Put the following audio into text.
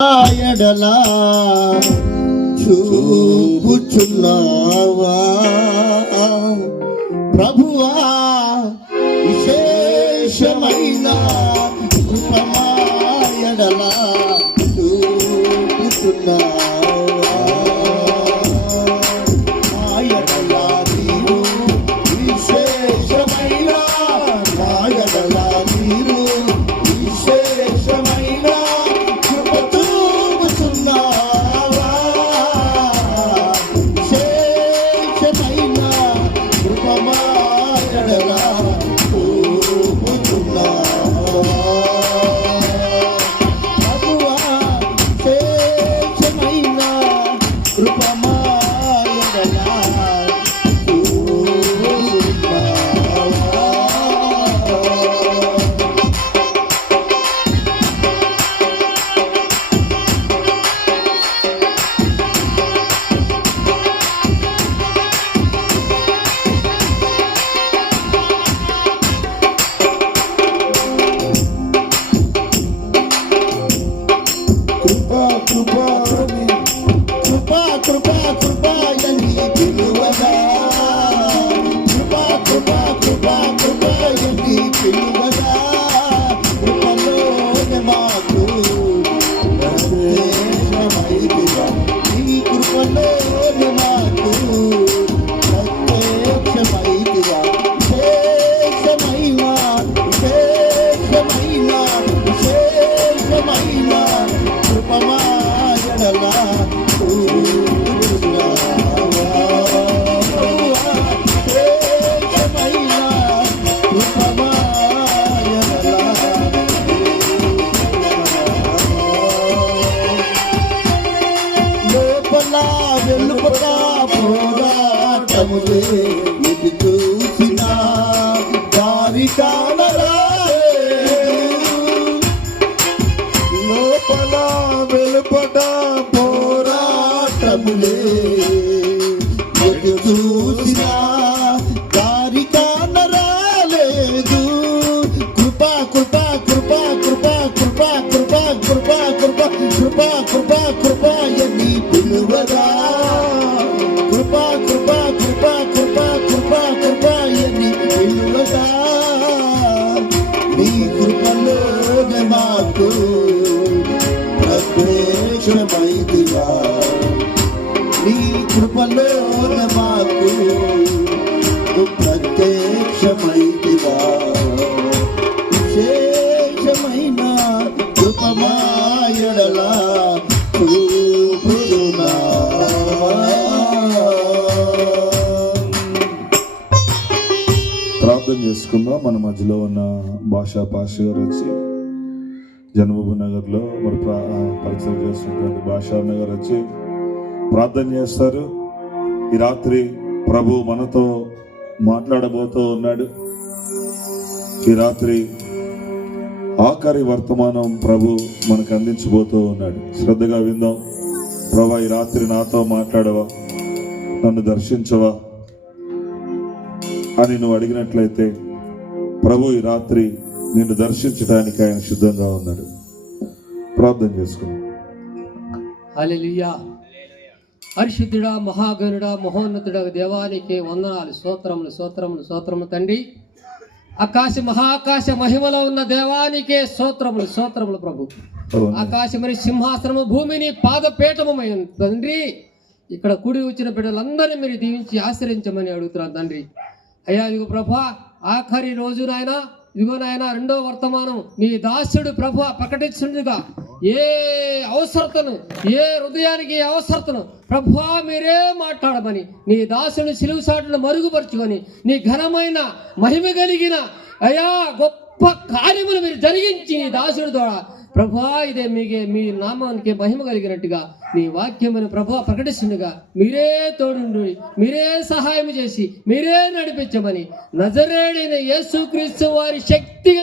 ఎడలా చూపుచున్నావా ప్రభువా, విశేషమైన కృపమా ఎడలా చూపుచున్నావా వెలుపలా పోరాటములే ఇది చూసిన దారి లోపల వెలుపట పోరాటములే ఇది చూసిన దారి కానరాలేదు. కృపా కృపా కృపా కృపా కృపా కృపా కృపా కృపా కృపా కృపా కృపా ఎన్ని పిలువదా, కృపా కృపా కృపా కృపా కృపా కృపా ఎన్ని పిలువదా. నీ కృపలోనే మాకు ప్రత్యక్షమైతివా, నీ కృపలోనే మాకు ప్రత్యక్షమైతివా. విశేషమైన కృపమాయడలా ప్రార్థన చేసుకుందాం. మన మధ్యలో ఉన్న భాషా పాష గారు వచ్చి జన్మభూమి నగర్లో మరి పరిచయం చేస్తున్నటువంటి భాషా నగర్ వచ్చి ప్రార్థన చేస్తారు. ఈ రాత్రి ప్రభు మనతో మాట్లాడబోతూ ఉన్నాడు. ఈ రాత్రి ఆఖరి వర్తమానం ప్రభు మనకు అందించబోతూ ఉన్నాడు. శ్రద్ధగా విందాం. ప్రభా, ఈ రాత్రి నాతో మాట్లాడవా, నన్ను దర్శించవా అని నువ్వు అడిగినట్లయితే ప్రభు ఈ రాత్రి నిన్ను దర్శించడానికి ఆయన సిద్ధంగా ఉన్నాడు. ప్రార్థన చేసుకున్నాం. హల్లెలూయా. పరిశుద్ధుడా, మహాగణుడా, మహోన్నతుడా, దేవానికి వందనాలు, స్తోత్రములు స్తోత్రములు స్తోత్రములు తండ్రి. ఆకాశ మహాకాశ మహిమలో ఉన్న దేవానికే స్తోత్రములు స్తోత్రములు ప్రభు. ఆకాశం మరి సింహాసనము, భూమిని పాదపీఠమై తండ్రి. ఇక్కడ కూడి వచ్చిన బిడ్డలందరినీ మీరు దీవించి ఆశ్రయించమని అడుగుతున్నాను తండ్రి. అయ్యా ఇదిగో ప్రభా, ఆఖరి రోజు నాయన, ఇదిగో నాయన రెండో వర్తమానం నీ దాసుడు ప్రభు ప్రకటించుగా ఏ అవసరతను, ఏ హృదయానికి అవసరతను ప్రభువా మీరే మాట్లాడమని నీ దాసుని సిలువ సాటును మరుగుపరుచుకొని నీ ఘనమైన మహిమ కలిగిన అయ్యా గొప్ప కార్యములు మీరు జరిగించి నీ దాసుడి ద్వారా ప్రభువా ఇదే మీ నామానికి మహిమ కలిగినట్టుగా నీ వాక్యమును ప్రభువా ప్రకటిస్తుండగా మీరే తోడుండి, మీరే సహాయం చేసి మీరే నడిపించమని నజరేయుడైన యేసుక్రీస్తు వారి శక్తి